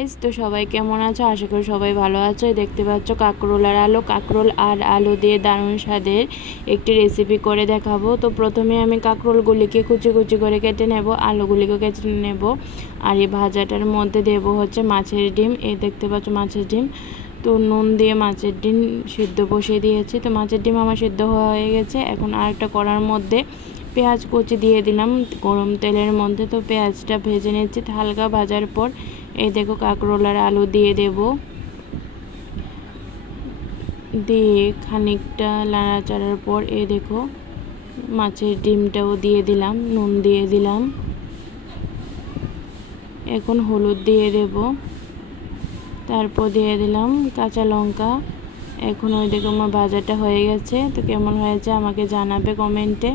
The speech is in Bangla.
গাইস, তো সবাই কেমন আছো? আশা করি সবাই ভালো আছো। দেখতে পাচ্ছ কাঁকরোল আর আলু, কাঁকরোল আর আলু দিয়ে দারুণ স্বাদের একটি রেসিপি করে দেখাবো। তো প্রথমে আমি কাঁকরোলগুলিকে কুচি কুচি করে কেটে নেব, আলুগুলিকে কেটে নেব। আর এই ভাজাটার মধ্যে দেব হচ্ছে মাছের ডিম। এই দেখতে পাচ্ছ মাছের ডিম। তো নুন দিয়ে মাছের ডিম সিদ্ধ বসিয়ে দিয়েছি। তো মাছের ডিম আমার সিদ্ধ হয়ে গেছে। এখন আরেকটা কড়ার মধ্যে পেঁয়াজ কুচি দিয়ে দিলাম গরম তেলের মধ্যে। তো পেঁয়াজটা ভেজে নিচ্ছি। হালকা ভাজার পর এই দেখো কাঁকরোল আর আলু দিয়ে দেব, দিয়ে খানিকটা নাড়াচাড়ার পর এই দেখো মাছের ডিমটাও দিয়ে দিলাম, নুন দিয়ে দিলাম। এখন হলুদ দিয়ে দেব, তারপর দিয়ে দিলাম কাঁচা লঙ্কা। এখন ওই দেখো আমার ভাজাটা হয়ে গেছে। তো কেমন হয়েছে আমাকে জানাবে কমেন্টে।